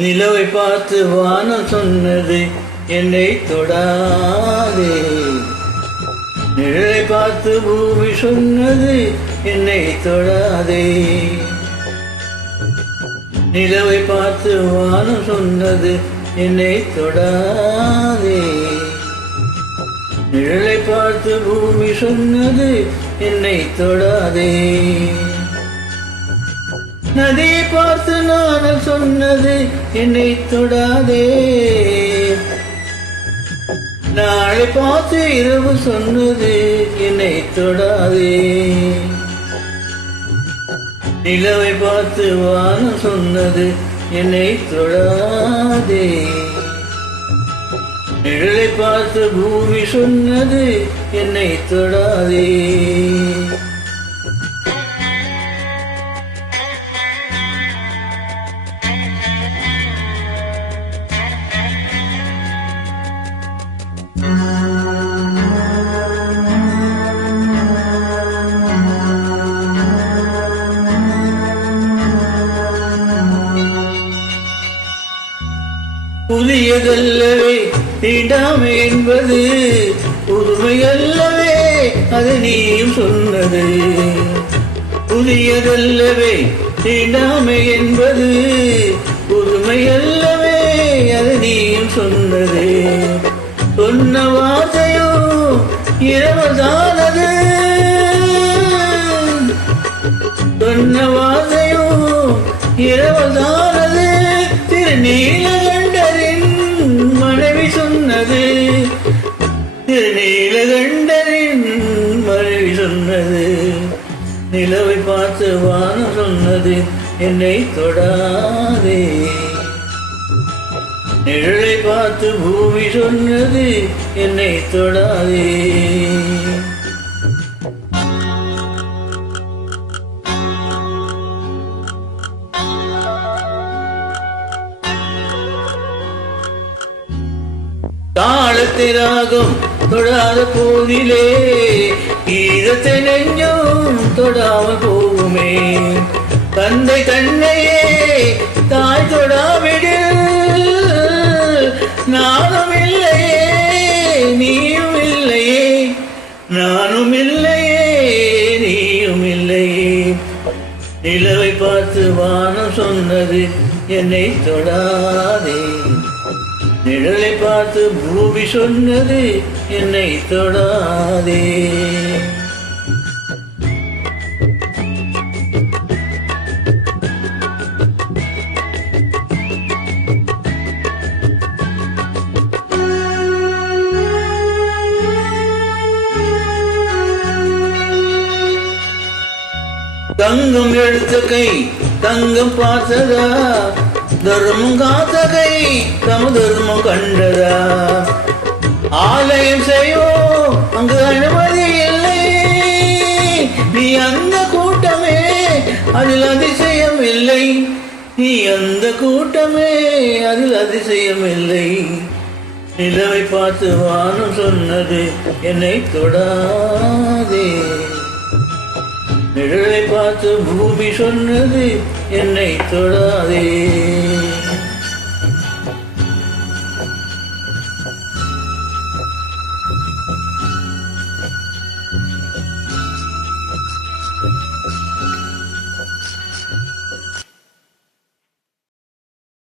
நிலவை பார்த்து வானம் சொன்னது என்னை தொடாதே. நிழலை பார்த்து பூமி சொன்னது என்னை தொடாதே. நிலவை பார்த்து வானம் சொன்னது என்னை தொடாதே. நிழலை பார்த்து பூமி சொன்னது என்னை தொடாதே. நதியை பார்த்து நானல் சொன்னது என்னை தொடாதே. நாளை பார்த்து இரவு சொன்னது என்னை தொடாதே. நிலவை பார்த்து வானம் சொன்னது என்னை தொடாதே. நிழலை பார்த்து பூமி சொன்னது என்னை தொடாதே. புதியதல்லவே தீண்டாமை என்பது, புதுமையல்லவே அது நீயும் சொன்னது. புதியதல்லவே தீண்டாமை என்பது, புதுமையல்லவே அது நீயும் சொன்னது. சொன்ன வார்த்தையோ இரவதானது. சொன்ன வார்த்தையோ இரவதானது. திருநீலகண்டரின் மனைவி சொன்னது. திருநீலகண்டரின் மனைவி சொன்னது. நிலவை பார்த்து வானம் சொன்னது என்னை தொடாதே. நிழலை பார்த்து பூமி சொன்னது என்னை தொடாதே. தாளத்திராகம் தொடாத போதிலே ஈரத்தை நெஞ்சும் தொடாமல் போகுமே. தந்தை தன்னையே தாய் தொடாவிடில் நானும் இல்லையே நீயும் இல்லையே. நானும் இல்லையே நீயும் இல்லையே. நிலவை பார்த்து வானம் சொன்னது என்னை தொடாதே. நிழலை பார்த்து பூமி சொன்னது என்னை தொடாதே. தங்கம் எடுத்த கை தங்கம் பார்த்ததா. தர்மம் காத்த கை தம தர்மம் கண்டதா. ஆலயம் செய்வோம் அங்கு அனுமதி இல்லை. நீ அந்த கூட்டமே அதில் அதிசயம் இல்லை. நீ அந்த கூட்டமே அதில் அதிசயம் இல்லை. நிலவை பார்த்து வானம் சொன்னது என்னை தொடாதே. நிழலை பார்த்து பூமி சொன்னது என்னை தொடாதே.